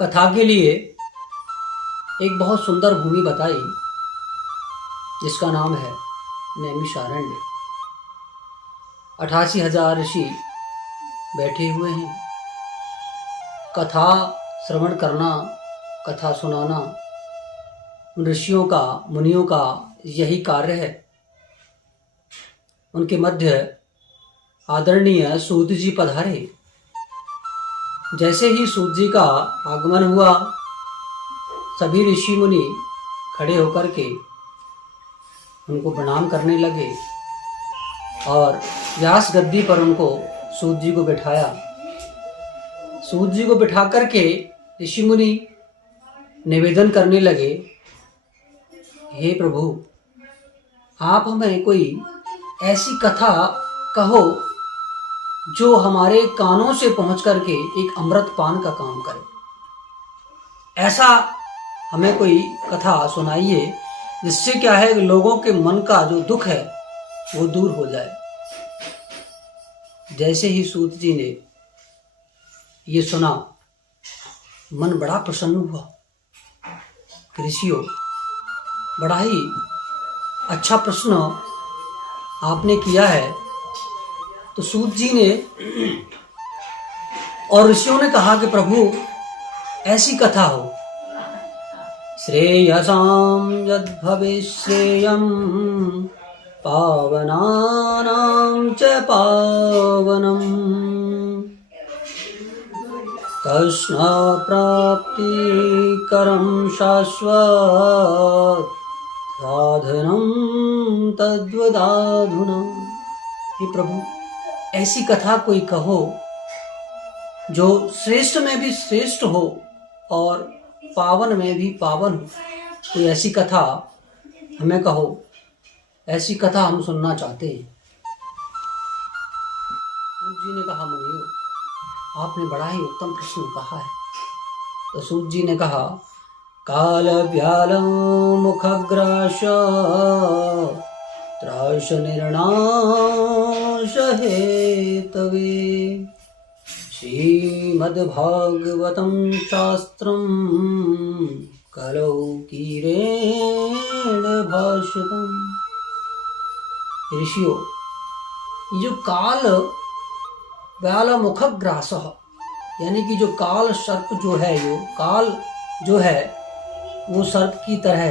कथा के लिए एक बहुत सुंदर भूमि बताई जिसका नाम है नैमिषारण्य। 88,000 ऋषि बैठे हुए हैं। कथा श्रवण करना, कथा सुनाना ऋषियों का, मुनियों का यही कार्य है। उनके मध्य आदरणीय सूत जी पधारे। जैसे ही सूत जी का आगमन हुआ, सभी ऋषि मुनि खड़े होकर के उनको प्रणाम करने लगे और व्यास गद्दी पर उनको सूत जी को बिठाया। सूत जी को बिठा करके ऋषि मुनि निवेदन करने लगे, हे प्रभु, आप हमें कोई ऐसी कथा कहो जो हमारे कानों से पहुंच करके एक अमृत पान का काम करे। ऐसा हमें कोई कथा सुनाइए जिससे क्या है, लोगों के मन का जो दुख है वो दूर हो जाए। जैसे ही सूत जी ने ये सुना, मन बड़ा प्रसन्न हुआ। ऋषियों, बड़ा ही अच्छा प्रश्न आपने किया है। तो सूत जी ने और ऋषियों ने कहा कि प्रभु, ऐसी कथा हो, श्रेयसां यद् भविष्येयं पावनानां च पावनम् कृष्ण प्राप्तिकरं शाश्वत साधनं तद्वदाधुना। हे प्रभु, ऐसी कथा कोई कहो जो श्रेष्ठ में भी श्रेष्ठ हो और पावन में भी पावन हो। कोई ऐसी कथा हमें कहो, ऐसी कथा हम सुनना चाहते हैं। सूत जी ने कहा, मुनियो, आपने बड़ा ही उत्तम प्रश्न कहा है। तो सूत जी ने कहा, काल व्याल मुखग्रास त्रास निर्णाश हेतवे श्रीमद्भागवतं शास्त्रं कलौ कीरेण भाषितम्। ऋषियों, ये जो काल व्याल मुखग्रास, यानी कि जो काल सर्प जो है, यो काल जो है वो सर्प की तरह